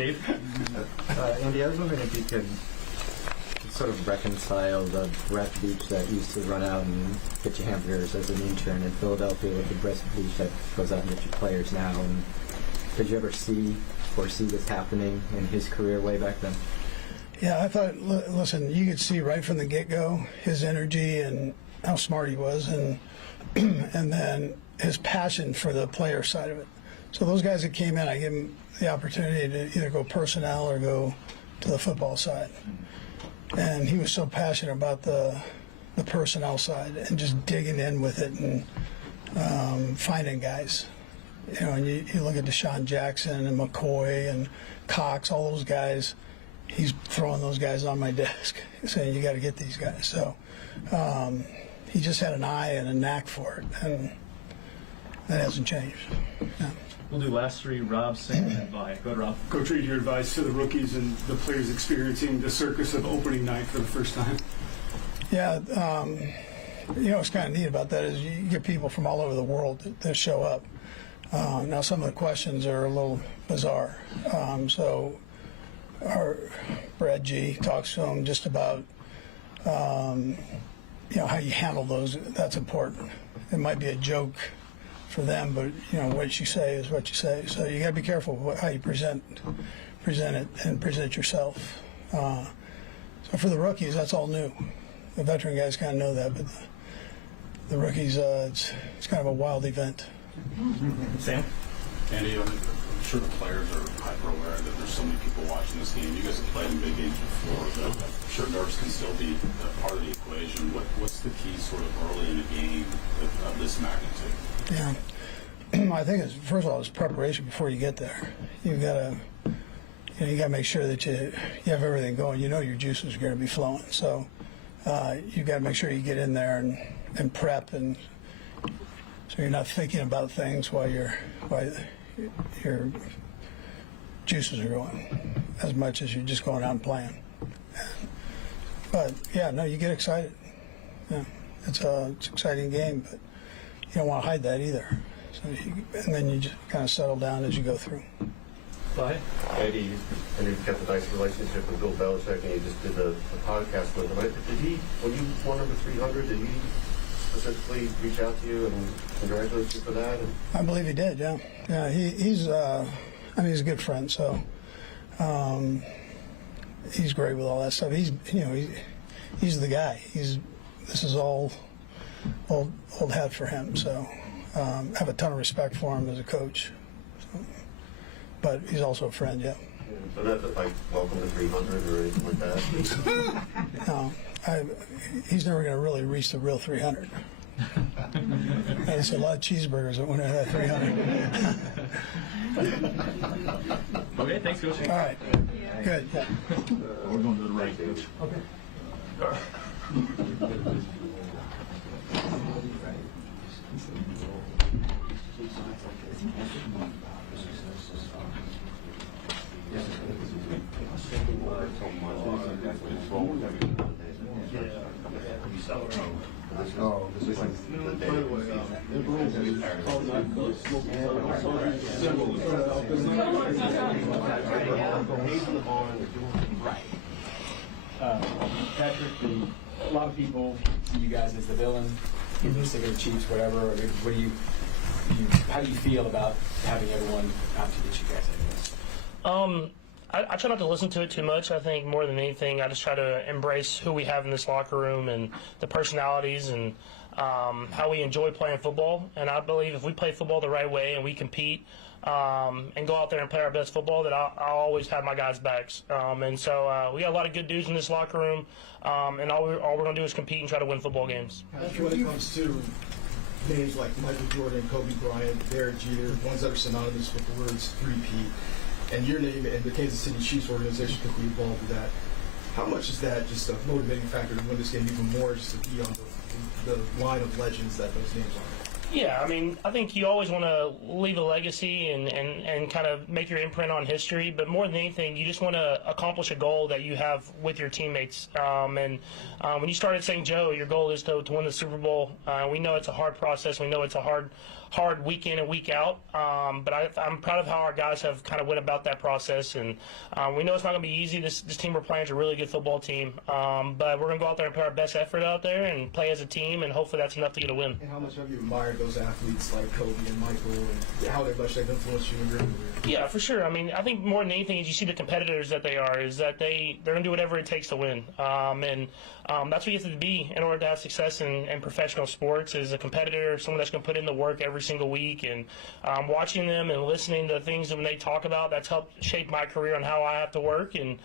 Dave? Andy, I was wondering if you could sort of reconcile the Brett Beach that used to run out and get you hamburgers as an intern in Philadelphia with the Brett Beach that goes out and gets you players now. And could you ever foresee this happening in his career way back then? Yeah, I thought, listen, you could see right from the get-go his energy and how smart he was, and and then his passion for the player side of it. So those guys that came in, I gave them the opportunity to either go personnel or go to the football side. And he was so passionate about the personnel side and just digging in with it and finding guys. You know, and you look at Deshaun Jackson and McCoy and Cox, all those guys. He's throwing those guys on my desk, saying you got to get these guys. So he just had an eye and a knack for it, and that hasn't changed. Yeah. We'll do last three. Rob, Sam, and Vi. Go ahead, Rob. Coach Reed, your advice to the rookies and the players experiencing the circus of opening night for the first time. Yeah, you know what's kind of neat about that is you get people from all over the world that show up. Now some of the questions are a little bizarre. So our Brad G talks to them just about you know, how you handle those. That's important. It might be a joke for them, but you know what you say is what you say. So you got to be careful how you present it and present yourself. So for the rookies, that's all new. The veteran guys kind of know that, but the rookies, it's kind of a wild event. Sam? Andy, I'm sure the players are hyper aware that there's so many people watching this game. You guys have played in big games before, but I'm sure nerves can still be a part of the equation. What's the key sort of early in a game of this magnitude? Yeah, I think first of all, it's preparation before you get there. You've got to, you got to make sure that you have everything going. You know your juices are going to be flowing, so you've got to make sure you get in there and prep, and so you're not thinking about things while your juices are going, as much as you're just going out and playing. But yeah, no, you get excited. Yeah, it's an exciting game, but you don't want to hide that either. So and then you just kind of settle down as you go through. Vi? Andy, and you've kept a nice relationship with Bill Belichick, and you just did the podcast with him. Did he, when you won number 300, did he specifically reach out to you and congratulate you for that? I believe he did. Yeah, yeah. He's I mean, he's a good friend, so he's great with all that stuff. He's he's the guy. This is all old hat for him. So I have a ton of respect for him as a coach. So, but he's also a friend. Yeah. So not like welcome to 300 or anything like that. No, he's never going to really reach the real 300. There's a lot of cheeseburgers that went into that 300. Okay, thanks, Coach. All right. Good. Yeah. We're going to the right, Coach. Okay. Patrick, a lot of people see you guys as the villain, either sick of the Chiefs, whatever. What do you how do you feel about having everyone out to get you guys, I guess? I try not to listen to it too much. I think more than anything, I just try to embrace who we have in this locker room and the personalities and how we enjoy playing football. And I believe if we play football the right way and we compete and go out there and play our best football, that I'll always have my guys' backs. And so we got a lot of good dudes in this locker room, and all we're going to do is compete and try to win football games. When it comes to names like Michael Jordan, Kobe Bryant, Derek Jeter, ones that are synonymous with the words three-peat, and your name and the Kansas City Chiefs organization could be involved with that, how much is that just a motivating factor to win this game even more, just to be on the line of legends that those names are? Yeah, I mean, I think you always want to leave a legacy and kind of make your imprint on history, but more than anything, you just want to accomplish a goal that you have with your teammates. And when you started St. Joe, your goal is to win the Super Bowl. We know it's a hard process. We know it's a hard hard week in and week out. But I'm proud of how our guys have kind of went about that process, and we know it's not going to be easy. This team we're playing is a really good football team, but we're going to go out there and put our best effort out there and play as a team, and hopefully that's enough to get a win. And how much have you admired those athletes like Kobe and Michael, and how much they've influenced you in your career? Yeah, for sure. I mean, I think more than anything is you see the competitors that they are, is that they're going to do whatever it takes to win. And that's what you have to be in order to have success in professional sports, is a competitor, someone that's going to put in the work every single week. And watching them and listening to the things when they talk about, that's helped shape my career on how I have to work. And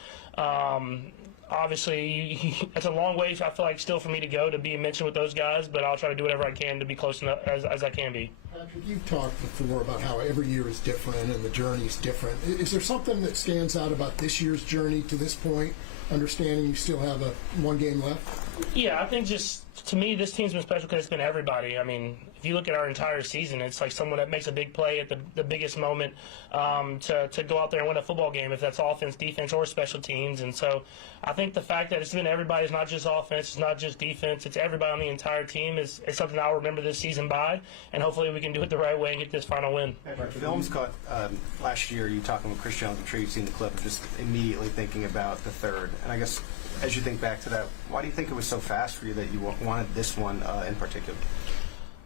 obviously, it's a long way, I feel like, still for me to go to be mentioned with those guys, but I'll try to do whatever I can to be close enough as I can be. Patrick, you've talked before about how every year is different and the journey's different. Is there something that stands out about this year's journey to this point, understanding you still have one game left? Yeah, I think just, to me, this team's been special because it's been everybody. I mean, if you look at our entire season, it's like someone that makes a big play at the biggest moment to go out there and win a football game, if that's offense, defense, or special teams. And so I think the fact that it's been everybody, it's not just offense, it's not just defense, it's everybody on the entire team is something I'll remember this season by, and hopefully we can do it the right way and get this final win. Films caught last year, you talking with Chris Jones, I'm sure you've seen the clip of just immediately thinking about the third. And I guess as you think back to that, why do you think it was so fast for you that you wanted this one in particular?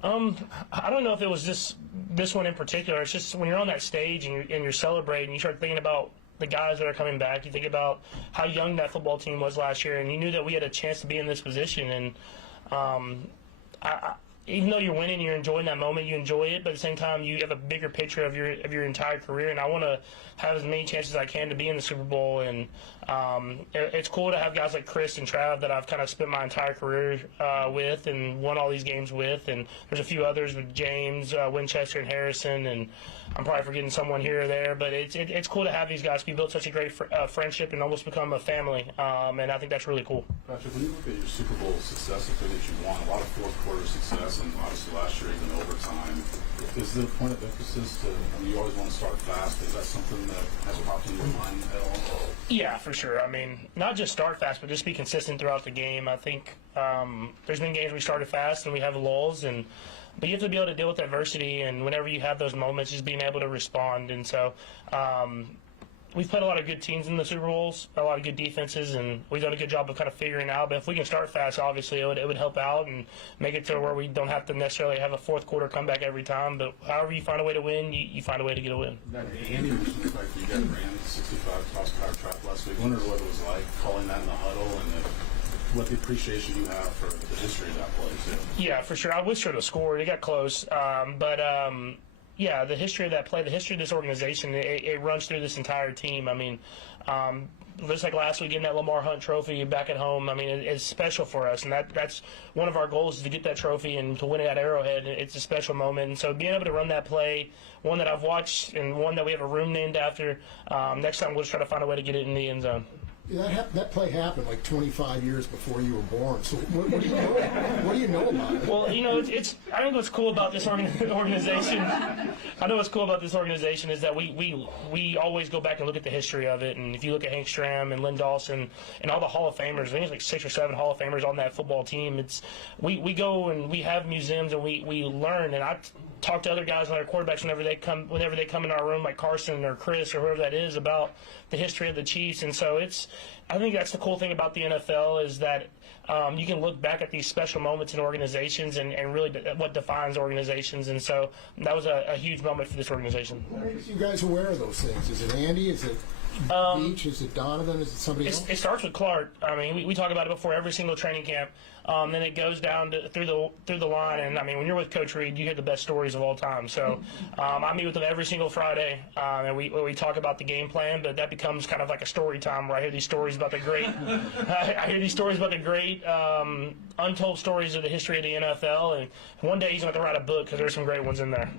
I don't know if it was this one in particular. It's just when you're on that stage and you're celebrating, you start thinking about the guys that are coming back. You think about how young that football team was last year, and you knew that we had a chance to be in this position. And even though you're winning, you're enjoying that moment, you enjoy it, but at the same time, you have a bigger picture of your entire career, and I want to have as many chances as I can to be in the Super Bowl. And it's cool to have guys like Chris and Trav that I've kind of spent my entire career with and won all these games with, and there's a few others with James, Winchester, and Harrison, and I'm probably forgetting someone here or there, but it's cool to have these guys. We built such a great friendship and almost become a family, and I think that's really cool. Patrick, when you look at your Super Bowl success, the thing that you won, a lot of fourth quarter success, and obviously last year even overtime, is there a point of emphasis to, I mean, you always want to start fast, is that something that has popped in your mind at all? Yeah, for sure. I mean, not just start fast, but just be consistent throughout the game. I think there's been games we started fast and we have lulls, but you have to be able to deal with adversity, and whenever you have those moments, just being able to respond. And so we've played a lot of good teams in the Super Bowls, a lot of good defenses, and we've done a good job of kind of figuring out. But if we can start fast, obviously it would help out and make it to where we don't have to necessarily have a fourth quarter comeback every time. But however you find a way to win, you find a way to get a win. Andy, respect, you guys ran 65 cross-power trap last week. I wondered what it was like calling that in the huddle, and what the appreciation you have for the history of that play, too. Yeah, for sure. I wish I would have scored. It got close. Yeah, the history of that play, the history of this organization, it runs through this entire team. I mean, just like last week, getting that Lamar Hunt trophy back at home, I mean, it's special for us. And that's one of our goals, is to get that trophy and to win it at Arrowhead. It's a special moment. And so being able to run that play, one that I've watched and one that we have a room named after, next time we'll just try to find a way to get it in the end zone. Yeah, that play happened like 25 years before you were born. So what do you know? What do you know about it? Well, you know, I think what's cool about this organization. I know what's cool about this organization is that we always go back and look at the history of it. And if you look at Hank Stram and Lynn Dawson and all the Hall of Famers, I think it's like 6 or 7 Hall of Famers on that football team. We go and we have museums and we learn. And I talk to other guys and other quarterbacks whenever they come in our room, like Carson or Chris or whoever that is, about the history of the Chiefs. And so I think that's the cool thing about the NFL, is that you can look back at these special moments in organizations and really what defines organizations. And so that was a huge moment for this organization. What makes you guys aware of those things? Is it Andy? Is it Beach? Is it Donovan? Is it somebody else? It starts with Clark. I mean, we talk about it before every single training camp. Then it goes down through the line, and I mean, when you're with Coach Reed, you hear the best stories of all time. So I meet with him every single Friday, and we talk about the game plan. But that becomes kind of like a story time where I hear these stories about the great. I hear these stories about the great untold stories of the history of the NFL. And one day he's going to have to write a book, because there's some great ones in there.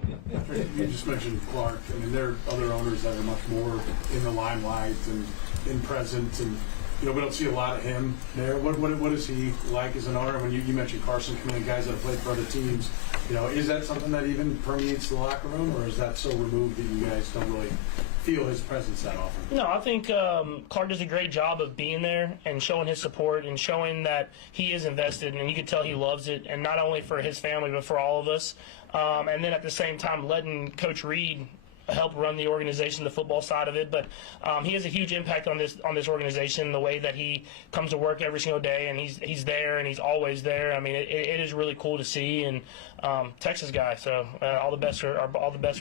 You just mentioned Clark. I mean, there are other owners that are much more in the limelight and in presence, and we don't see a lot of him there. What is he like as an owner? When you mentioned Carson coming in, guys that have played for other teams, Is that something that even permeates the locker room, or is that so removed that you guys don't really feel his presence that often? No, I think Clark does a great job of being there and showing his support and showing that he is invested, and you can tell he loves it, and not only for his family but for all of us. And then at the same time, letting Coach Reed help run the organization, the football side of it. But he has a huge impact on this organization, the way that he comes to work every single day, and he's there and he's always there. I mean, it is really cool to see. And Texas guy, so all the best are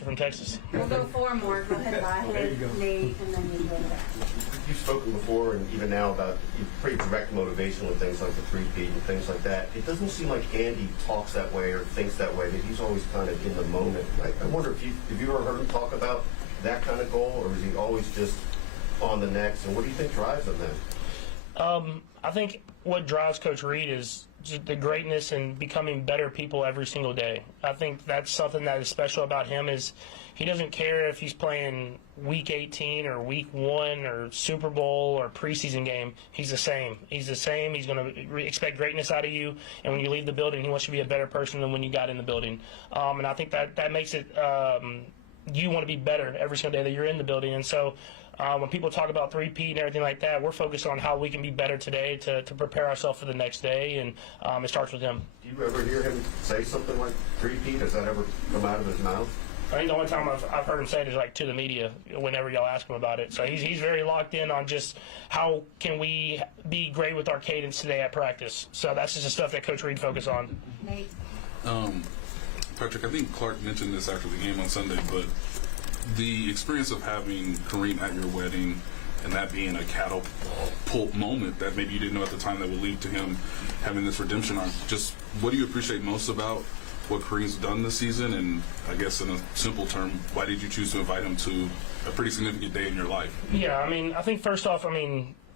from Texas. We'll go 4 more. Go ahead, Nate, and then you go back. You've spoken before and even now about pretty direct motivation with things like the 3-peat and things like that. It doesn't seem like Andy talks that way or thinks that way, that he's always kind of in the moment. I wonder if you ever heard him talk about that kind of goal, or is he always just on the next? And what do you think drives him then? I think what drives Coach Reed is just the greatness and becoming better people every single day. I think that's something that is special about him, is he doesn't care if he's playing week 18 or week 1 or Super Bowl or preseason game. He's the same. He's the same. He's going to expect greatness out of you, and when you leave the building, he wants you to be a better person than when you got in the building. And I think that makes it you want to be better every single day that you're in the building. And so when people talk about 3-peat and everything like that, we're focused on how we can be better today to prepare ourselves for the next day, and it starts with him. Do you ever hear him say something like 3-peat? Does that ever come out of his mouth? I think the only time I've heard him say it is like to the media whenever y'all ask him about it. So he's very locked in on just how can we be great with our cadence today at practice. So that's just the stuff that Coach Reed focuses on. Nate. Patrick, I think Clark mentioned this after the game on Sunday, but the experience of having Kareem at your wedding and that being a catapult moment that maybe you didn't know at the time that would lead to him having this redemption arc, just what do you appreciate most about what Kareem's done this season? And I guess in a simple term, why did you choose to invite him to a pretty significant day in your life? Yeah, I think first off,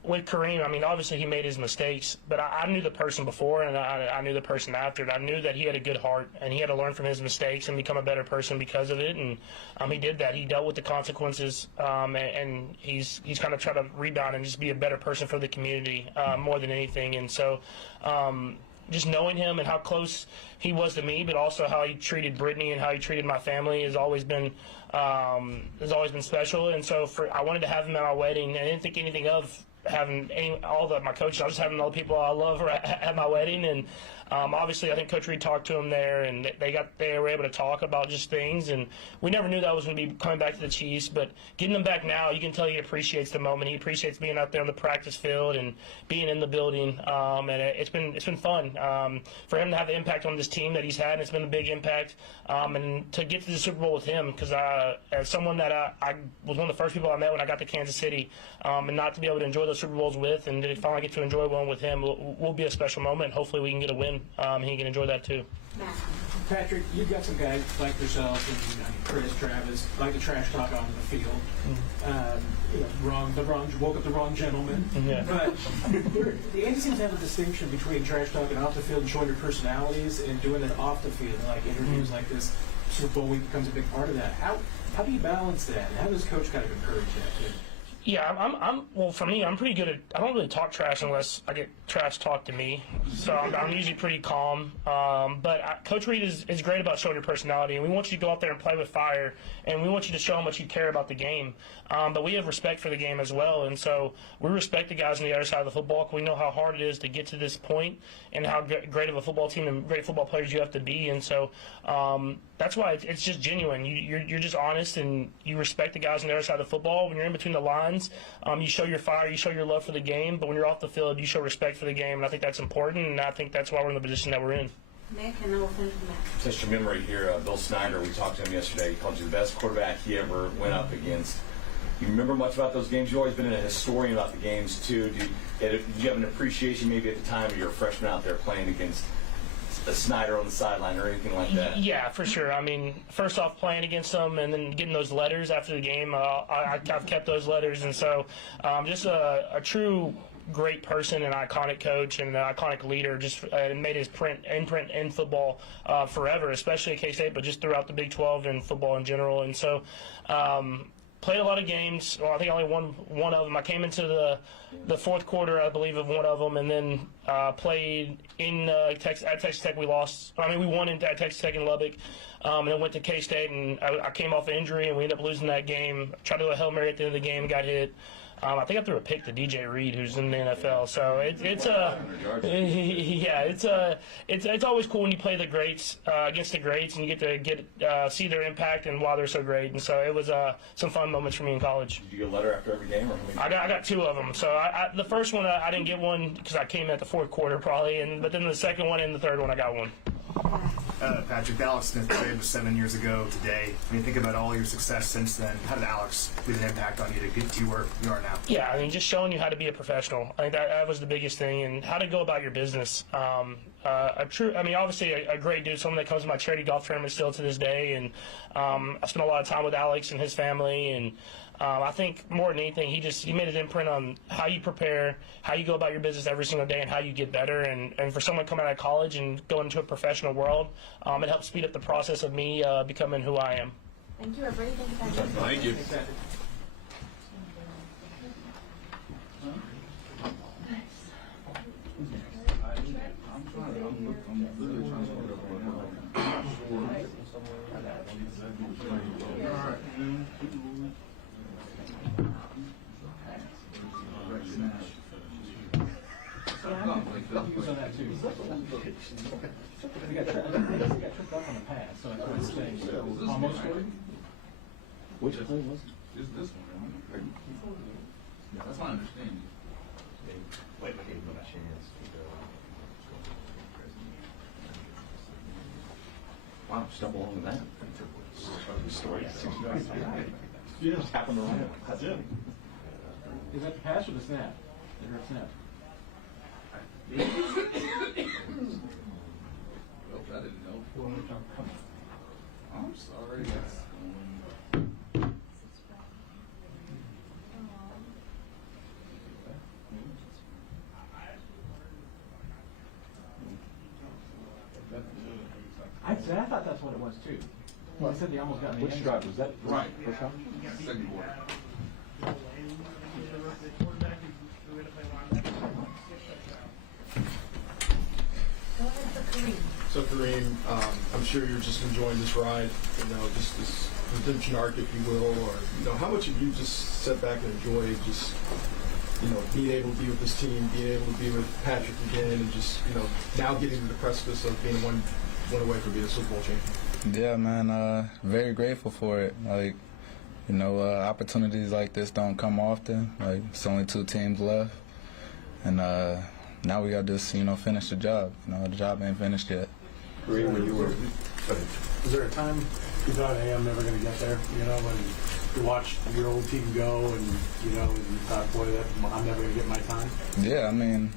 with Kareem, obviously he made his mistakes, but I knew the person before and I knew the person after. And I knew that he had a good heart and he had to learn from his mistakes and become a better person because of it. And he did that. He dealt with the consequences, and he's kind of tried to rebound and just be a better person for the community more than anything. And so just knowing him and how close he was to me, but also how he treated Brittany and how he treated my family has always been special. And so I wanted to have him at my wedding. I didn't think anything of having my coaches. I was just having all the people I love at my wedding, and obviously I think Coach Reed talked to him there, and they were able to talk about just things, and we never knew that was going to be coming back to the Chiefs, but getting him back now, you can tell he appreciates the moment. He appreciates being out there on the practice field and being in the building, and it's been fun for him to have the impact on this team that he's had, and it's been a big impact, and to get to the Super Bowl with him, because as someone that I was one of the first people I met when I got to Kansas City, and not to be able to enjoy those Super Bowls with, and to finally get to enjoy one with him will be a special moment. Hopefully we can get a win, and he can enjoy that too. Patrick, you've got some guys like yourself and Chris, Travis, like the trash talk on the field. Woke up the wrong gentleman. Yeah. But Andy seems to have a distinction between trash talking off the field and showing your personalities and doing it off the field, like interviews like this. Super Bowl week becomes a big part of that. How do you balance that? And how does Coach kind of encourage that too? Yeah, well, for me, I'm pretty good at, I don't really talk trash unless I get trash talked to me. So I'm usually pretty calm. But Coach Reed is great about showing your personality, and we want you to go out there and play with fire, and we want you to show how much you care about the game. But we have respect for the game as well, and so we respect the guys on the other side of the football. We know how hard it is to get to this point and how great of a football team and great football players you have to be. And so that's why it's just genuine. You're just honest, and you respect the guys on the other side of the football. When you're in between the lines, you show your fire, you show your love for the game, but when you're off the field, you show respect for the game, and I think that's important, and I think that's why we're in the position that we're in. Nick, and then we'll finish with Matt. Test your memory here. Bill Snyder, we talked to him yesterday. He called you the best quarterback he ever went up against. You remember much about those games? You've always been a historian about the games, too. Did you have an appreciation maybe at the time of your freshman out there playing against a Snyder on the sideline or anything like that? Yeah, for sure. First off, playing against them and then getting those letters after the game, I've kept those letters. And so just a true great person, an iconic coach, and an iconic leader, just made his imprint in football forever, especially at K-State, but just throughout the Big 12 and football in general. And so played a lot of games. Well, I think I only won one of them. I came into the fourth quarter, I believe, of one of them, and then played in at Texas Tech. We lost. I mean, we won at Texas Tech in Lubbock, and then went to K-State, and I came off an injury, and we ended up losing that game. Tried to do a Hail Mary at the end of the game, got hit. I think I threw a pick to DJ Reed, who's in the NFL. So it's always cool when you play the greats against the greats, and you get to see their impact and why they're so great. And so it was some fun moments for me in college. Did you get a letter after every game, or how many? I got two of them. So the first one I didn't get one because I came at the fourth quarter probably, but then the second one and the third one I got one. Patrick, the Alex Smith trade was 7 years ago today. When you think about all your success since then, how did Alex leave an impact on you to get to where you are now? Yeah, I mean, just showing you how to be a professional. I think that was the biggest thing, and how to go about your business. Obviously a great dude, someone that comes to my charity golf tournament still to this day, and I spent a lot of time with Alex and his family, and I think more than anything, he made an imprint on how you prepare, how you go about your business every single day, and how you get better. And for someone coming out of college and going into a professional world, it helps speed up the process of me becoming who I am. Thank you, everybody. Thank you, Patrick. Thank you. He on that too. He got tripped up on the pass, so that's what it's saying. Almost scored. Which play was it? Is this one? Yeah, that's my understanding. Wait, I gave him a chance to go. Wow, stumble along with that. Story. Yeah, just happened around. That's it. Is that the pass or the snap? They heard snap. Well, that didn't help. I'm sorry. I thought that's what it was too. Well, I said they almost got me. Which drive was that? Right. First shot? Second quarter. So Kareem, I'm sure you're just enjoying this ride, just this redemption arc, if you will, or how much have you just sat back and enjoyed just being able to be with this team, being able to be with Patrick again, and just now getting to the precipice of being one away from being a Super Bowl champion? Yeah, man, very grateful for it. Like, opportunities like this don't come often. Like, it's only 2 teams left, and now we got to just finish the job. The job ain't finished yet. Kareem, when you were, Was there a time you thought, hey, I'm never going to get there, when you watched your old team go and, and you thought, boy, I'm never going to get my time? Yeah, I mean,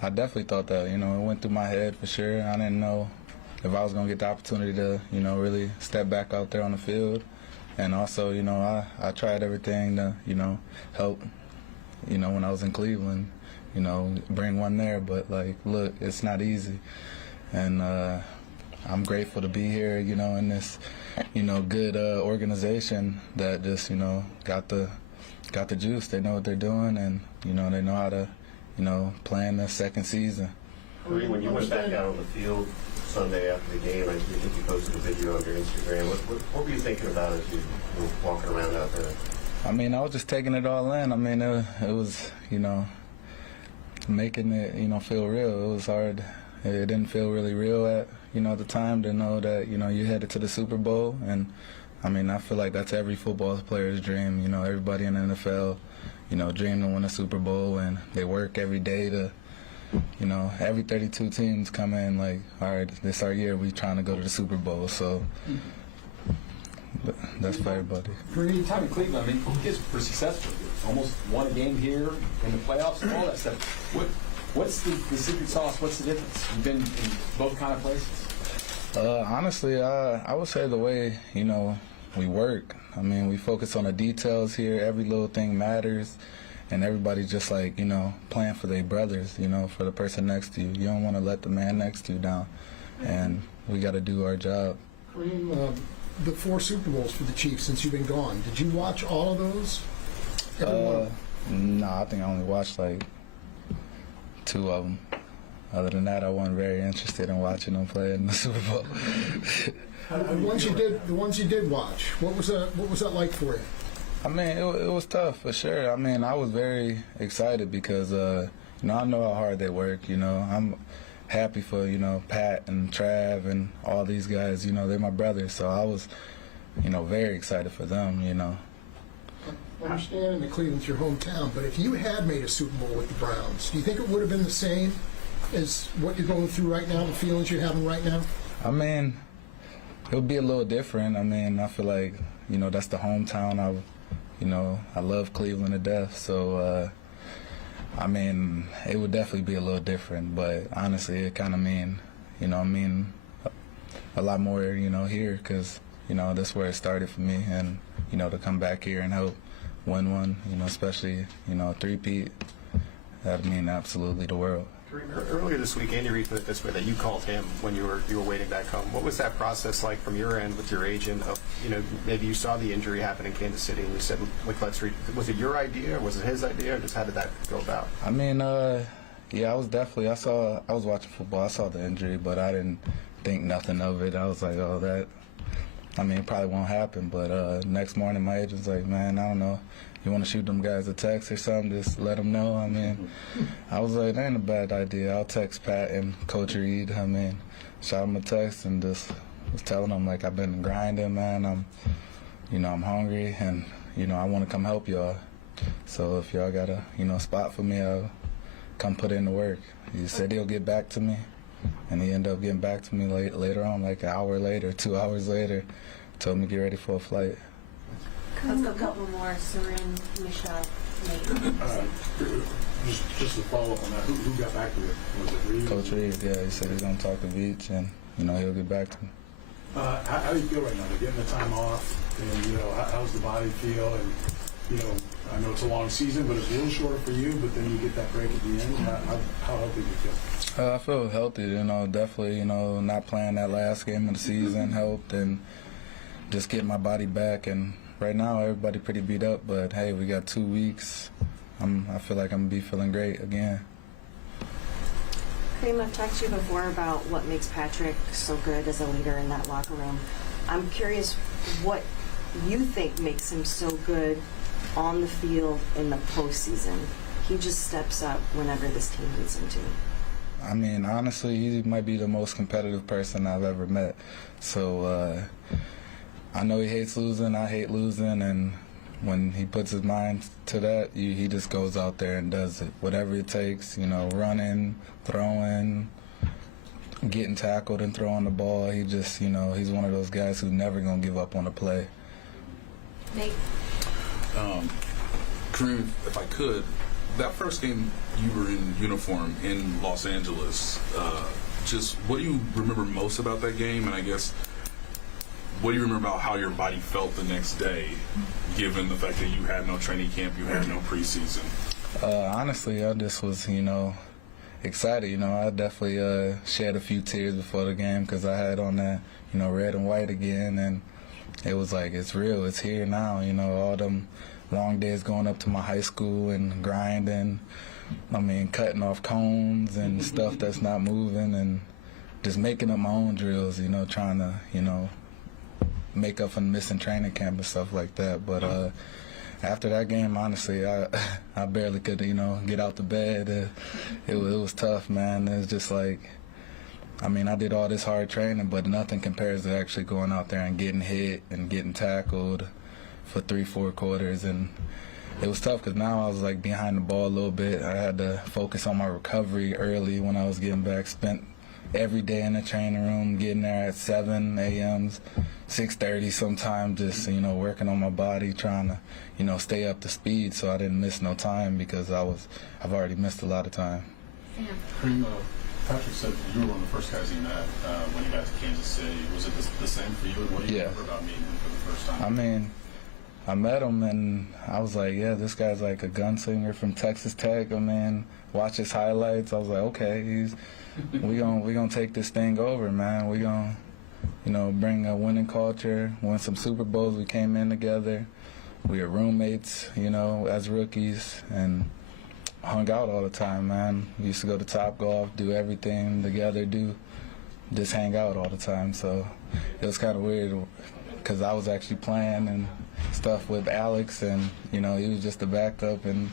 I definitely thought that. It went through my head for sure. I didn't know if I was going to get the opportunity to, really step back out there on the field. And also, I tried everything to, help, when I was in Cleveland, bring one there. But, look, it's not easy. And I'm grateful to be here, in this, good organization that just, got the juice. They know what they're doing, and, they know how to, plan the second season. Kareem, when you went back out on the field Sunday after the game, I think you posted a video on your Instagram. What were you thinking about as you were walking around out there? I mean, I was just taking it all in. I mean, it was, making it, feel real. It was hard. It didn't feel really real at, the time to know that, you headed to the Super Bowl. And, I mean, I feel like that's every football player's dream. Everybody in the NFL, dream to win a Super Bowl, and they work every day to, every 32 teams come in like, all right, this our year. We trying to go to the Super Bowl. So that's for everybody. For your time in Cleveland, I mean, you guys were successful. Almost won a game here in the playoffs and all that stuff. What's the secret sauce? What's the difference? You've been in both kind of places. Honestly, I would say the way, we work. I mean, we focus on the details here. Every little thing matters. And everybody just playing for their brothers, for the person next to you. You don't want to let the man next to you down. And we got to do our job. Kareem, the 4 Super Bowls for the Chiefs since you've been gone. Did you watch all of those? Every one? No, I think I only watched like 2 of them. Other than that, I wasn't very interested in watching them play in the Super Bowl. The ones you did watch, what was that like for you? I mean, it was tough for sure. I mean, I was very excited because you know, I know how hard they work. You know, I'm happy for, you know, Pat and Trav and all these guys. You know, they're my brothers, so I was, you know, very excited for them. You know. I understand that Cleveland's your hometown, but if you had made a Super Bowl with the Browns, do you think it would have been the same as what you're going through right now, the feelings you're having right now? I mean, it would be a little different. I mean, I feel like, you know, that's the hometown. I love Cleveland to death. So, I mean, it would definitely be a little different. But honestly, it kind of mean a lot more, you know, here because, you know, that's where it started for me. And, you know, to come back here and help win one, you know, especially, you know, a three-peat, that would mean absolutely the world. Earlier this week, Andy Reid put it this way, that you called him when you were waiting back home. What was that process like from your end with your agent? Of, you know, maybe you saw the injury happen in Kansas City and you said, "Look, let's read." Was it your idea? Or was it his idea? Or just how did that go about? I mean, yeah, I was watching football. I saw the injury, but I didn't think nothing of it. I was like, oh, that. I mean, it probably won't happen. But next morning, my agent's like, man, I don't know. You want to shoot them guys a text or something? Just let them know. I mean, I was like, that ain't a bad idea. I'll text Pat and Coach Reed. I mean, shot him a text and just was telling them, like, I've been grinding, man. I'm hungry and, you know, I want to come help y'all. So if y'all got a, you know, spot for me, I'll come put in the work. He said he'll get back to me, and he ended up getting back to me later on, like an hour later, 2 hours later, told me to get ready for a flight. Let's go a couple more. Sarin, Michelle, Nate. Just to follow up on that, who got back to you? Was it Reed? Coach Reed, yeah, he said he's going to talk to Beach, and, you know, he'll get back to me. How do you feel right now? They're getting the time off, and, you know, how's the body feel? And, you know, I know it's a long season, but it's a little shorter for you, but then you get that break at the end. How healthy do you feel? I feel healthy, you know, definitely, you know, not playing that last game of the season helped, and just getting my body back. And right now, everybody pretty beat up, but hey, we got 2 weeks. I feel like I'm going to be feeling great again. Kareem, I've talked to you before about what makes Patrick so good as a leader in that locker room. I'm curious what you think makes him so good on the field in the postseason. He just steps up whenever this team needs him to. I mean, honestly, he might be the most competitive person I've ever met. So I know he hates losing, I hate losing, and when he puts his mind to that, he just goes out there and does it. Whatever it takes, you know, running, throwing, getting tackled and throwing the ball. He just, you know, he's one of those guys who's never going to give up on a play. Nate. Kareem, if I could, that first game you were in uniform in Los Angeles, just what do you remember most about that game? And I guess, what do you remember about how your body felt the next day, given the fact that you had no training camp, you had no preseason? Honestly, I just was, you know, excited. You know, I definitely shed a few tears before the game because I had on that, you know, red and white again, and it was like, it's real, it's here now. You know, all them long days going up to my high school and grinding. I mean, cutting off cones and stuff that's not moving, and just making up my own drills. You know, trying to, you know, make up for missing training camp and stuff like that. But after that game, honestly, I barely could, you know, get out the bed. It was tough, man. It was just like, I mean, I did all this hard training, but nothing compares to actually going out there and getting hit and getting tackled for 3-4 quarters. And it was tough because now I was like behind the ball a little bit. I had to focus on my recovery early when I was getting back. Spent every day in the training room, getting there at 7 a.m., 6:30 sometimes, just, you know, working on my body, trying to, you know, stay up to speed so I didn't miss no time because I've already missed a lot of time. Kareem, Patrick said you were one of the first guys he met when he got to Kansas City. Was it the same for you? And what do you remember about meeting him for the first time? I mean, I met him and I was like, yeah, this guy's like a gunslinger from Texas Tech. I mean, watch his highlights. I was like, okay, we gonna take this thing over, man. bring a winning culture, won some Super Bowls. We came in together. We were roommates, as rookies, and hung out all the time, man. We used to go to Topgolf, do everything together, just hang out all the time. So it was kind of weird because I was actually playing and stuff with Alex, and he was just the backup, and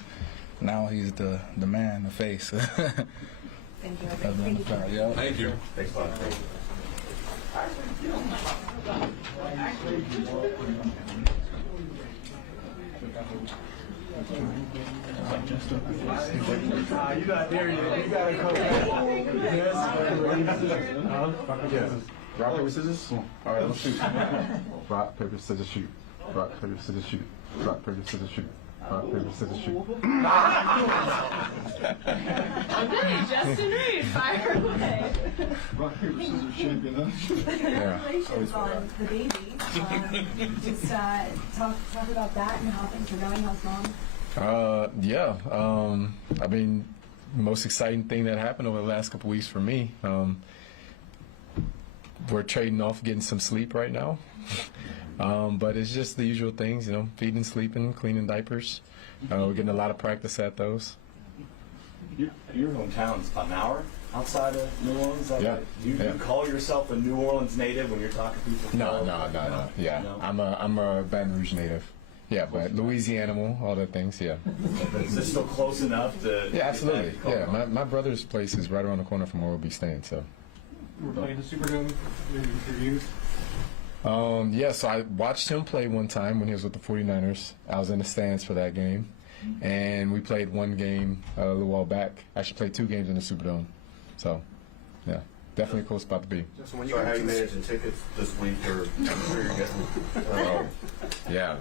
now he's the man, the face. Thank you. Thank you. Thanks a lot. You got there. You got to come. Yes. Rock, paper, scissors? All right, let's shoot. Rock, paper, scissors, shoot. Rock, paper, scissors, shoot. Rock, paper, scissors, shoot. Rock, paper, scissors, shoot. Okay, Justin Reed, fire away. Rock, paper, scissors, champion, Congratulations on the baby. Just talk about that and how things are going. How's mom? I mean, most exciting thing that happened over the last couple weeks for me. We're trading off getting some sleep right now. But it's just the usual things, feeding, sleeping, cleaning diapers. We're getting a lot of practice at those. Your hometown's about an hour outside of New Orleans? Yeah. Do you call yourself a New Orleans native when you're talking to people? No. Yeah, No? I'm a Baton Rouge native. Yeah, but Louisiana animal, all the things, yeah. Is this still close enough to... Yeah, absolutely. Yeah, my brother's place is right around the corner from where we'll be staying, so. We're playing the Superdome for you. Yeah, so I watched him play one time when he was with the 49ers. I was in the stands for that game. And we played one game a little while back. Actually played 2 games in the Superdome. So, yeah, definitely a cool spot to be. So how are you managing tickets this week, or where you're getting? Yeah,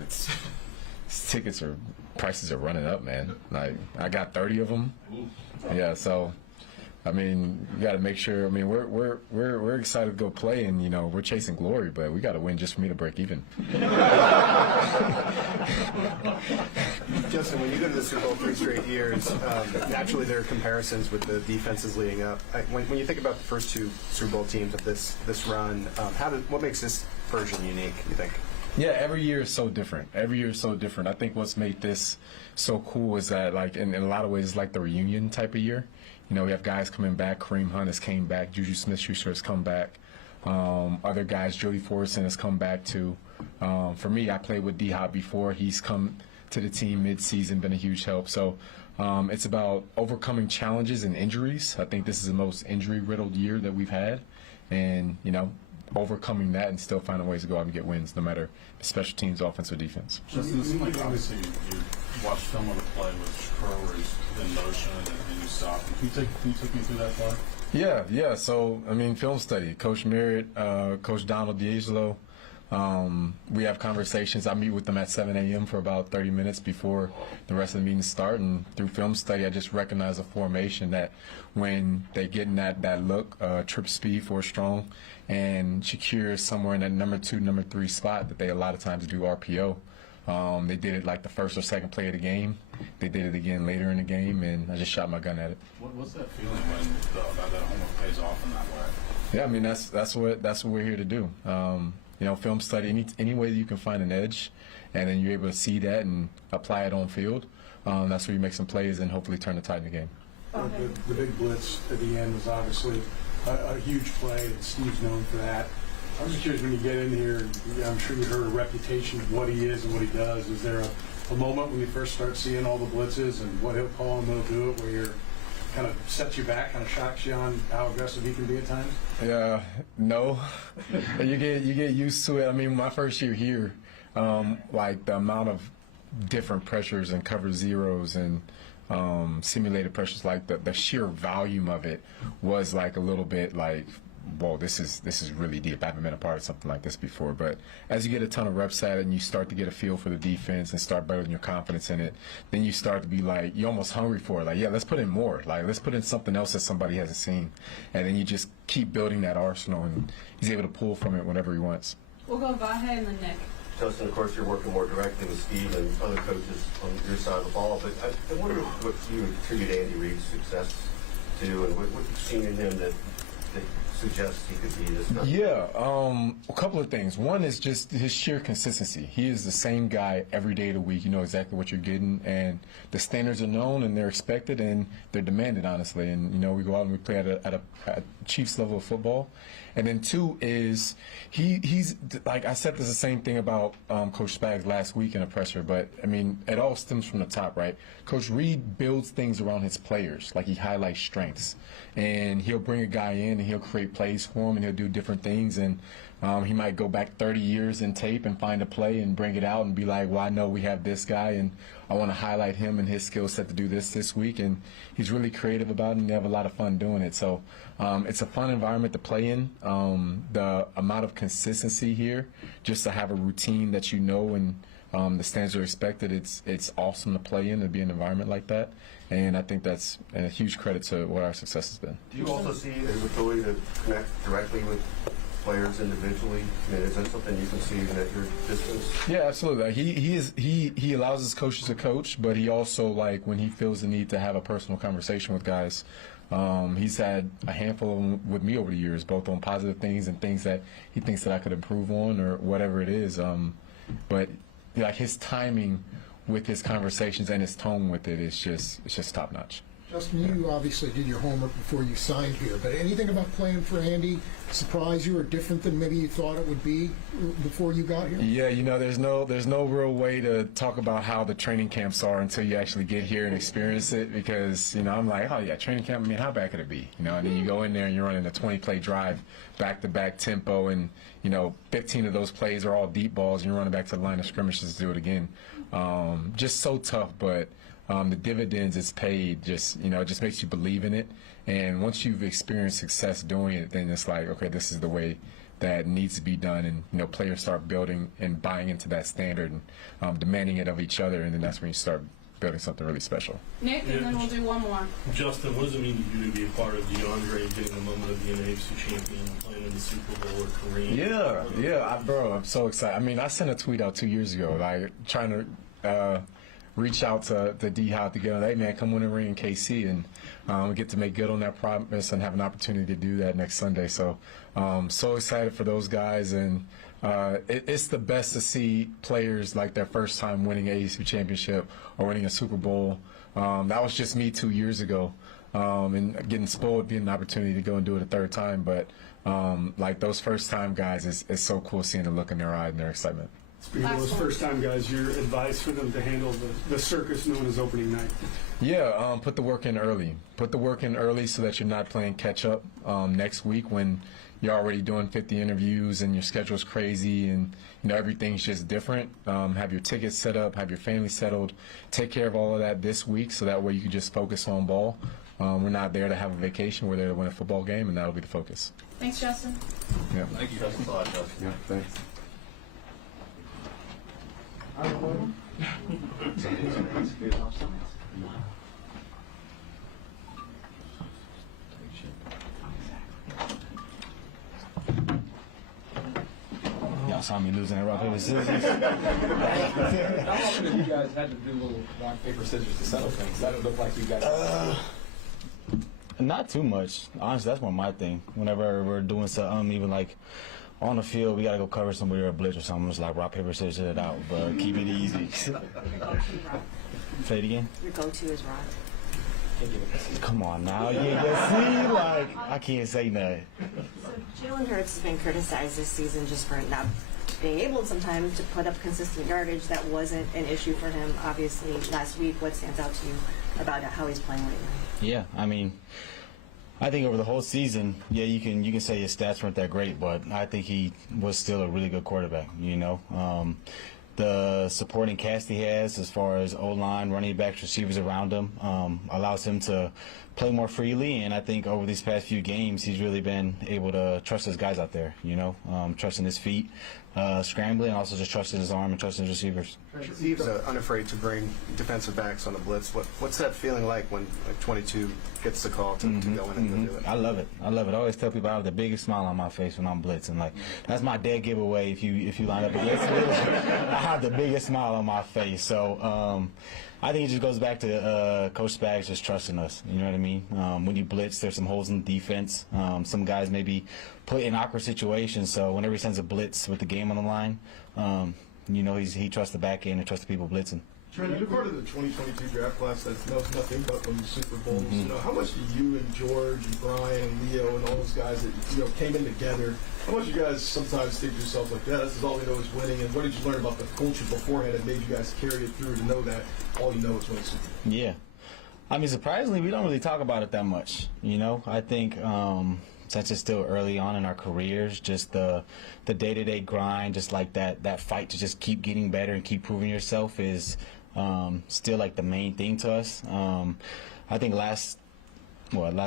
prices are running up, man. Like, I got 30 of them. Yeah, so I mean, you got to make sure. I mean, we're excited to go play, and we're chasing glory, but we got to win just for me to break even. Justin, when you go to the Super Bowl 3 straight years, naturally there are comparisons with the defenses leading up. When you think about the first 2 Super Bowl teams of this run, what makes this version unique, you think? Yeah, every year is so different. Every year is so different. I think what's made this so cool is that, like, in a lot of ways, it's like the reunion type of year. We have guys coming back. Kareem Hunt has came back. Juju Smith-Schuster has come back. Other guys, Jody Fortson has come back too. For me, I played with D-Hop before. He's come to the team mid-season, been a huge help. So it's about overcoming challenges and injuries. I think this is the most injury-riddled year that we've had. And, overcoming that and still finding ways to go out and get wins, no matter special teams, offense, or defense. Justin, this is like, obviously, you watched film of the play with Shakur where he's in motion and you stop. Can you take me through that play? Yeah. So, I mean, film study. Coach Merritt, Coach Donald D'Angelo, we have conversations. I meet with them at 7 a.m. for about 30 minutes before the rest of the meetings start. And through film study, I just recognize a formation that when they get in that look, trip speed for strong, and Shakir is somewhere in that number 2, number 3 spot that they a lot of times do RPO. They did it like the first or second play of the game. They did it again later in the game, and I just shot my gun at it. What's that feeling when that homework pays off in that way? Yeah, I mean that's what we're here to do. Film study, any way that you can find an edge, and then you're able to see that and apply it on field. That's where you make some plays and hopefully turn the tide in the game. The big blitz at the end was obviously a huge play, and Steve's known for that. I'm just curious, when you get in here, I'm sure you heard a reputation of what he is and what he does. Is there a moment when you first start seeing all the blitzes and what he'll call and he'll do it, where you're kind of sets you back, kind of shocks you on how aggressive he can be at times? Yeah, no. you get used to it. I mean, my first year here, like the amount of different pressures and cover zeros and simulated pressures, like the sheer volume of it was like a little bit like, whoa, this is really deep. I haven't been a part of something like this before. But as you get a ton of reps at it and you start to get a feel for the defense and start building your confidence in it, then you start to be like, you're almost hungry for it. Like, yeah, let's put in more. Like, let's put in something else that somebody hasn't seen. And then you just keep building that arsenal, and he's able to pull from it whenever he wants. We'll go Vahe and then Nick. Justin, of course, you're working more directly with Steve and other coaches on your side of the ball, but I wonder what you would attribute Andy Reid's success to, and what you've seen in him that suggest he could be this time? Yeah, a couple of things. One is just his sheer consistency. He is the same guy every day of the week. You know exactly what you're getting, and the standards are known and they're expected and they're demanded, honestly. And you know, we go out and we play at a Chiefs level of football. And then two is he's like I said, there's the same thing about Coach Spags last week in a presser, but I mean it all stems from the top, right? Coach Reed builds things around his players, like he highlights strengths, and he'll bring a guy in and he'll create plays for him and he'll do different things, and he might go back 30 years in tape and find a play and bring it out and be like, well, I know we have this guy and I want to highlight him and his skill set to do this week, and he's really creative about it and they have a lot of fun doing it. So it's a fun environment to play in. The amount of consistency here, just to have a routine that you know and the standards are expected, it's awesome to play in and be in an environment like that. And I think that's a huge credit to what our success has been. Do you also see his ability to connect directly with players individually? I mean, is that something you can see at your distance? Yeah, absolutely. He allows his coaches to coach, but he also, like, when he feels the need to have a personal conversation with guys, he's had a handful of them with me over the years, both on positive things and things that he thinks that I could improve on or whatever it is. But like his timing with his conversations and his tone with it is just top notch. Justin, you obviously did your homework before you signed here, but anything about playing for Andy surprise you or different than maybe you thought it would be before you got here? Yeah, you know, there's no real way to talk about how the training camps are until you actually get here and experience it, because, you know, I'm like, oh yeah, training camp, I mean, how bad could it be? You know, and then you go in there and you're running a 20-play drive, back-to-back tempo, and, you know, 15 of those plays are all deep balls, and you're running back to the line of scrimmage to do it again. Just so tough, but the dividends it's paid, just, you know, it just makes you believe in it. And once you've experienced success doing it, then it's like, okay, this is the way that needs to be done. And, you know, players start building and buying into that standard and demanding it of each other. And then that's when you start building something really special. Nick, and then we'll do one more. Justin, what does it mean to you to be a part of DeAndre getting the moment of being an AFC champion, playing in the Super Bowl with Kareem? Yeah, bro, I'm so excited. I mean, I sent a tweet out 2 years ago, like, trying to reach out to D-Hop to get on, hey man, come win a ring in KC, and we get to make good on that promise and have an opportunity to do that next Sunday. So so excited for those guys, and it's the best to see players like their first time winning an AFC championship or winning a Super Bowl. That was just me 2 years ago, and getting spoiled, getting an opportunity to go and do it a third time. But like those first time guys, it's so cool seeing the look in their eye and their excitement. Speaking of those first-time guys, your advice for them to handle the circus known as opening night? Yeah, put the work in early. Put the work in early so that you're not playing catch-up next week when you're already doing 50 interviews and your schedule's crazy and, you know, everything's just different. Have your tickets set up, have your family settled. Take care of all of that this week so that way you can just focus on ball. We're not there to have a vacation. We're there to win a football game, and that'll be the focus. Thanks, Justin. Yeah. Thank you. Justin. Yeah, thanks. Y'all saw me losing that rock, paper, scissors. How often have you guys had to do little rock, paper, scissors to settle things? That would look like you guys. Not too much. Honestly, that's more my thing. Whenever we're doing something, even like on the field, we gotta go cover somebody or a blitz or something. It's like rock, paper, scissors it out, but keep it easy. Say it again. Your go-to is rock. Come on now, you see, like I can't say nothing. So Jalen Hurts has been criticized this season just for not being able sometimes to put up consistent yardage. That wasn't an issue for him, obviously, last week. What stands out to you about how he's playing lately? Yeah, I mean, I think over the whole season, yeah, you can say his stats weren't that great, but I think he was still a really good quarterback, you know. The supporting cast he has as far as O-line, running backs, receivers around him allows him to play more freely, and I think over these past few games he's really been able to trust his guys out there, you know, trusting his feet, scrambling, and also just trusting his arm and trusting his receivers. Steve's unafraid to bring defensive backs on the blitz. What's that feeling like when 22 gets the call to go in and do it? I love it. I always tell people I have the biggest smile on my face when I'm blitzing. Like, that's my dead giveaway if you line up against me. I have the biggest smile on my face. So I think it just goes back to Coach Spags just trusting us. You know what I mean? When you blitz, there's some holes in the defense. Some guys maybe put in awkward situations. So whenever he sends a blitz with the game on the line, you know he trusts the back end and trusts the people blitzing. Trent, you're part of the 2022 draft class that knows nothing but winning Super Bowls. You know, how much do you and George and Brian and Leo and all those guys that came in together? How much you guys sometimes think to yourself like, yeah, this is all we know is winning? And what did you learn about the culture beforehand that made you guys carry it through to know that all you know is winning Super Bowl? Yeah, I mean, surprisingly, we don't really talk about it that much. You know, I think since it's still early on in our careers, just the day-to-day grind, just like that fight to just keep getting better and keep proving yourself is still like the main thing to us. I think last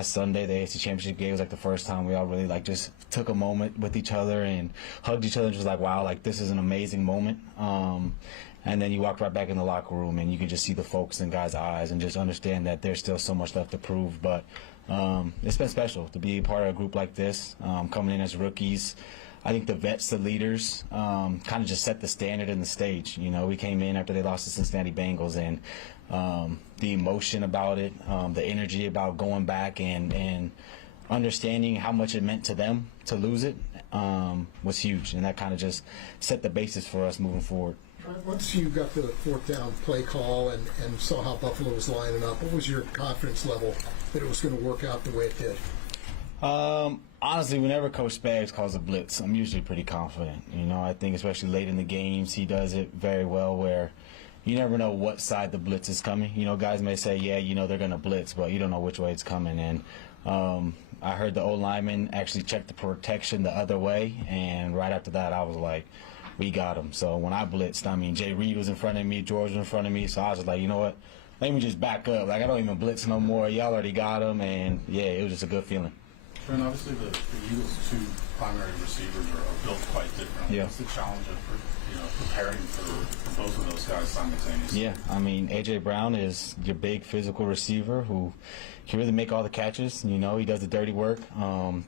Sunday, the AFC Championship game was like the first time we all really like just took a moment with each other and hugged each other and just like, wow, like this is an amazing moment. And then you walk right back in the locker room and you can just see the focus in guys' eyes and just understand that there's still so much left to prove. But it's been special to be a part of a group like this, coming in as rookies. I think the vets, the leaders, kind of just set the standard and the stage. You know, we came in after they lost the Cincinnati Bengals, and the emotion about it, the energy about going back and understanding how much it meant to them to lose it was huge, and that kind of just set the basis for us moving forward. Once you got the fourth down play call and saw how Buffalo was lining up, what was your confidence level that it was going to work out the way it did? Honestly, whenever Coach Spags calls a blitz, I'm usually pretty confident. You know, I think especially late in the games, he does it very well where you never know what side the blitz is coming. You know, guys may say, yeah, you know, they're going to blitz, but you don't know which way it's coming. And I heard the O-lineman actually check the protection the other way, and right after that, I was like, we got him. So when I blitzed, I mean, Jay Reed was in front of me, George was in front of me, so I was just like, you know what, let me just back up. Like, I don't even blitz no more. Y'all already got him, and, yeah, it was just a good feeling. And obviously the Eagles' two primary receivers are built quite different. Yeah. What's the challenge of preparing for both of those guys simultaneously? Yeah, I mean, A.J. Brown is your big physical receiver who can really make all the catches. You know, he does the dirty work.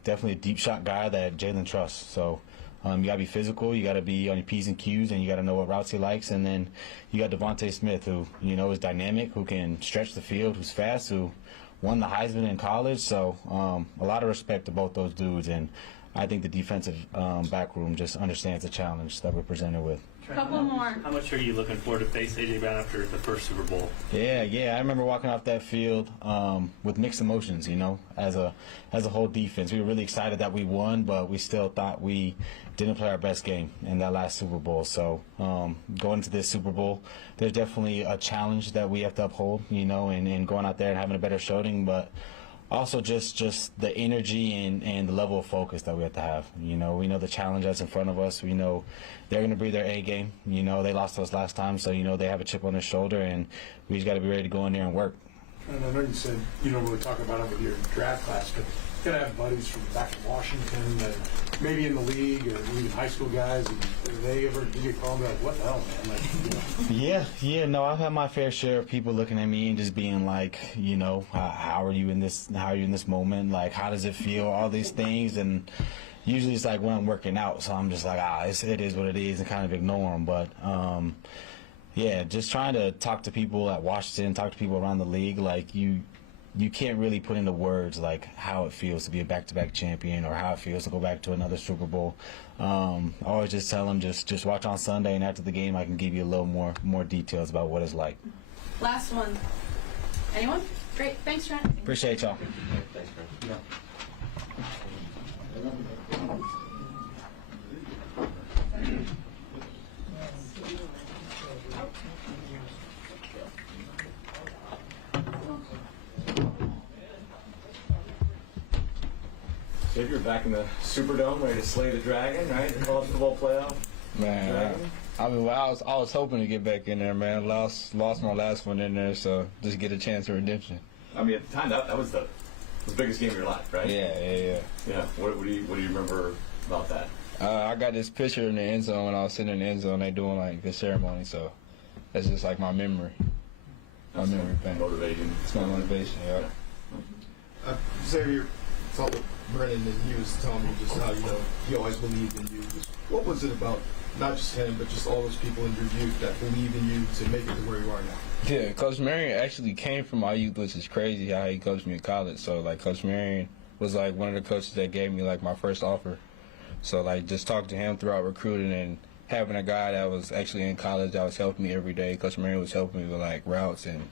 Definitely a deep shot guy that Jalen trusts. So you got to be physical, you got to be on your P's and Q's, and you got to know what routes he likes. And then you got Devontae Smith, who, you know, is dynamic, who can stretch the field, who's fast, who won the Heisman in college. So a lot of respect to both those dudes. And I think the defensive back room just understands the challenge that we're presented with. Couple more. How much are you looking forward to face A.J. Brown after the first Super Bowl? Yeah. I remember walking off that field with mixed emotions. You know, as a whole defense, we were really excited that we won, but we still thought we didn't play our best game in that last Super Bowl. So going into this Super Bowl, there's definitely a challenge that we have to uphold. You know, and going out there and having a better showing, but also just the energy and the level of focus that we have to have. You know, we know the challenge that's in front of us. We know they're going to bring their A game. You know, they lost to us last time, so, you know, they have a chip on their shoulder, and we just got to be ready to go in there and work. And I know you said you don't really talk about it with your draft class, but you got to have buddies from back in Washington that maybe in the league or even high school guys, and they ever give you a call and be like, what the hell, man? Like, you know. Yeah, no, I've had my fair share of people looking at me and just being like, you know, how are you in this moment? Like, how does it feel? All these things. And usually it's like when I'm working out, so I'm just like, it is what it is, and kind of ignore them. But yeah, just trying to talk to people at Washington, talk to people around the league. Like, you can't really put into words like how it feels to be a back-to-back champion or how it feels to go back to another Super Bowl. I always just tell them just watch on Sunday, and after the game I can give you a little more details about what it's like. Last one. Anyone? Great. Thanks, Trent. Appreciate y'all. Thanks, Trent. So if you're back in the Superdome, ready to slay the dragon, right? The college football playoff. Man, I was hoping to get back in there, man. Lost my last one in there, so just get a chance of redemption. I mean, at the time, that was the biggest game of your life, right? Yeah. Yeah. What do you remember about that? I got this picture in the end zone when I was sitting in the end zone. They doing like the ceremony, so that's just like my memory. My memory bank. Motivation. It's my motivation. Yeah. Xavier, saw what Brennan and he was telling me just how, you know, he always believed in you. What was it about not just him, but just all those people in your youth that believe in you to make it to where you are now? Yeah, Coach Marion actually came from my youth, which is crazy how he coached me in college. So, like, Coach Marion was, like, one of the coaches that gave me, like, my first offer. So, like, just talking to him throughout recruiting and having a guy that was actually in college that was helping me every day. Coach Marion was helping me with, like, routes and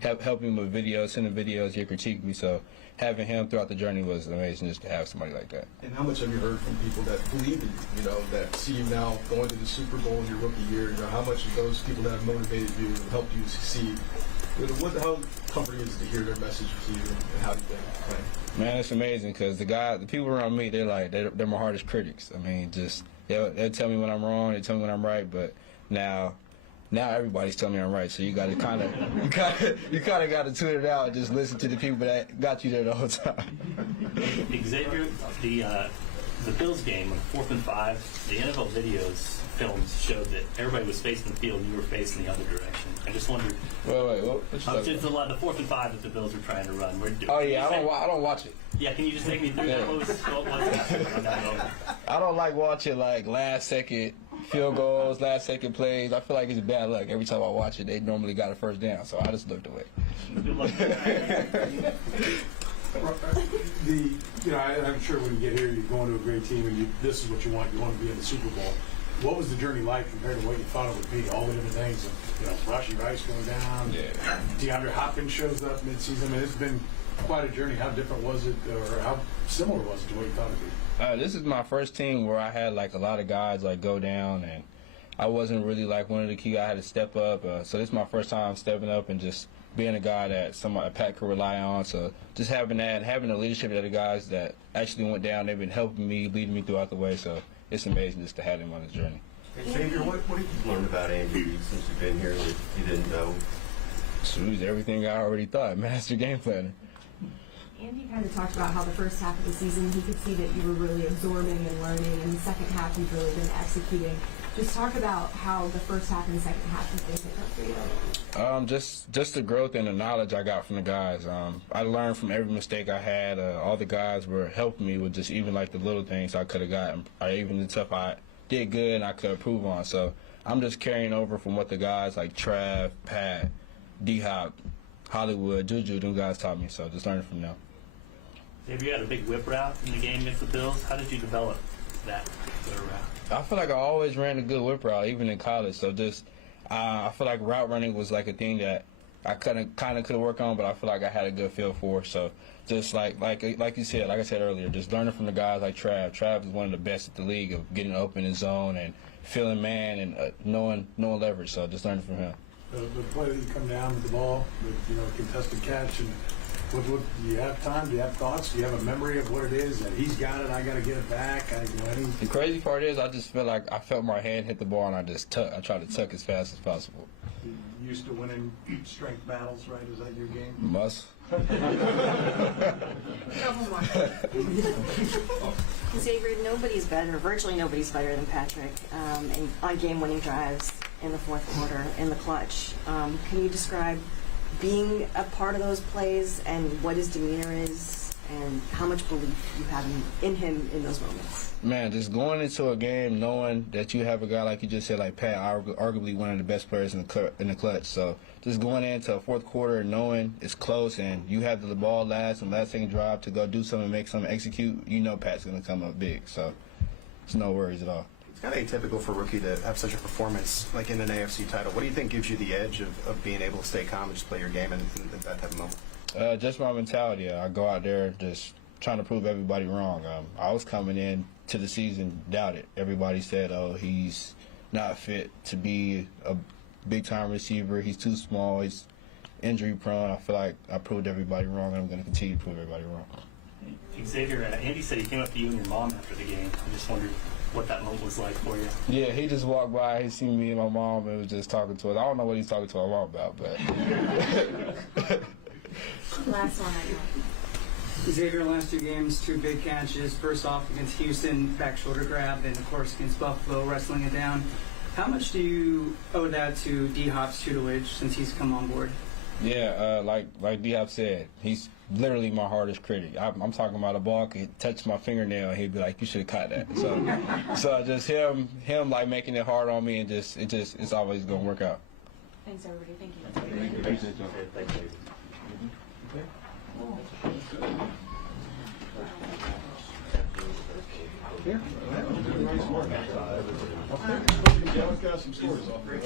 helping me with videos, sending videos, he'd critique me. So having him throughout the journey was amazing just to have somebody like that. And how much have you heard from people that believe in you, that see you now going to the Super Bowl in your rookie year? How much of those people that have motivated you and helped you succeed, how comforting is it to hear their message to you and how do they play? Man, it's amazing because the people around me, they're my hardest critics. I mean, just they'll tell me when I'm wrong, they tell me when I'm right, but now everybody's telling me I'm right, so you got to kind of got to tune it out and just listen to the people that got you there the whole time. Xavier, the Bills game, 4th and 5, the NFL films showed that everybody was facing the field and you were facing the other direction. I just wondered. Wait, what? Just the 4th and 5 that the Bills were trying to run. I don't watch it. Yeah, can you just take me through that? What was happening on that moment? I don't like watching like last second field goals, last second plays. I feel like it's bad luck. Every time I watch it, they normally got a first down, so I just looked away. Good luck. I'm sure when you get here, you're going to a great team, and this is what you want. You want to be in the Super Bowl. What was the journey like compared to what you thought it would be? All the different things, Rashi Rice going down. Yeah. DeAndre Hopkins shows up midseason. I mean, it's been quite a journey. How different was it, or how similar was it to what you thought it would be? This is my first team where I had like a lot of guys like go down, and I wasn't really like one of the key guys. I had to step up. So this is my first time stepping up and just being a guy that Pat could rely on. So just having that and having the leadership of the guys that actually went down, they've been helping me, leading me throughout the way. So it's amazing just to have them on this journey. Xavier, what have you learned about Andy Reid since you've been here that you didn't know? Shoot, everything I already thought. Master game planner. Andy kind of talked about how the first half of the season he could see that you were really absorbing and learning, and the second half you've really been executing. Just talk about how the first half and the second half of things picked up for you. Just the growth and the knowledge I got from the guys. I learned from every mistake I had. All the guys were helping me with just even like the little things I could have gotten, or even the stuff I did good and I could improve on. So I'm just carrying over from what the guys like Trav, Pat, D-Hop, Hollywood, Juju, them guys taught me. So just learning from them. Have you had a big whip route in the game against the Bills? How did you develop that particular route? I feel like I always ran a good whip route, even in college. So just, I feel like route running was like a thing that I kind of could work on, but I feel like I had a good feel for. So just like you said, like I said earlier, just learning from the guys like Trav. Trav is one of the best at the league of getting open in zone and feeling man and knowing leverage. So just learning from him. The play that you come down with the ball, with contested catch, and what do you have time? Do you have thoughts? Do you have a memory of what it is that he's got it? I got to get it back. The crazy part is, I just feel like I felt my hand hit the ball and I just tuck. I try to tuck as fast as possible. You used to winning strength battles, right? Is that your game? Must. Xavier, virtually nobody's better than Patrick on game-winning drives in the fourth quarter, in the clutch. Can you describe being a part of those plays and what his demeanor is and how much belief you have in him in those moments? Man, just going into a game knowing that you have a guy like you just said, like Pat, arguably one of the best players in the clutch. So just going into a fourth quarter knowing it's close and you have the ball last second drive to go do something, make something, execute, Pat's going to come up big. So it's no worries at all. It's kind of atypical for a rookie to have such a performance like in an AFC title. What do you think gives you the edge of being able to stay calm and just play your game in that type of moment? Just my mentality. I go out there just trying to prove everybody wrong. I was coming in to the season doubted. Everybody said, oh, he's not fit to be a big-time receiver. He's too small. He's injury-prone. I feel like I proved everybody wrong, and I'm going to continue to prove everybody wrong. Xavier, Andy said he came up to you and your mom after the game. I just wondered what that moment was like for you. Yeah, he just walked by. He seen me and my mom and was just talking to us. I don't know what he's talking to my mom about, but... Last one, I know. Xavier, last two games, 2 big catches. First off against Houston, back shoulder grab, and of course against Buffalo, wrestling it down. How much do you owe that to D-Hop's tutelage since he's come on board? Yeah, like Diop said, he's literally my hardest critic. I'm talking about a ball could touch my fingernail, and he'd be like, "You should have caught that." So just him like making it hard on me, and it's always gonna work out. Thanks, everybody. Thank you. Appreciate y'all. Yeah, let's get some stories off there.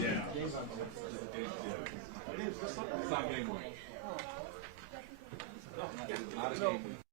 Yeah. It's not game one. Not a game one.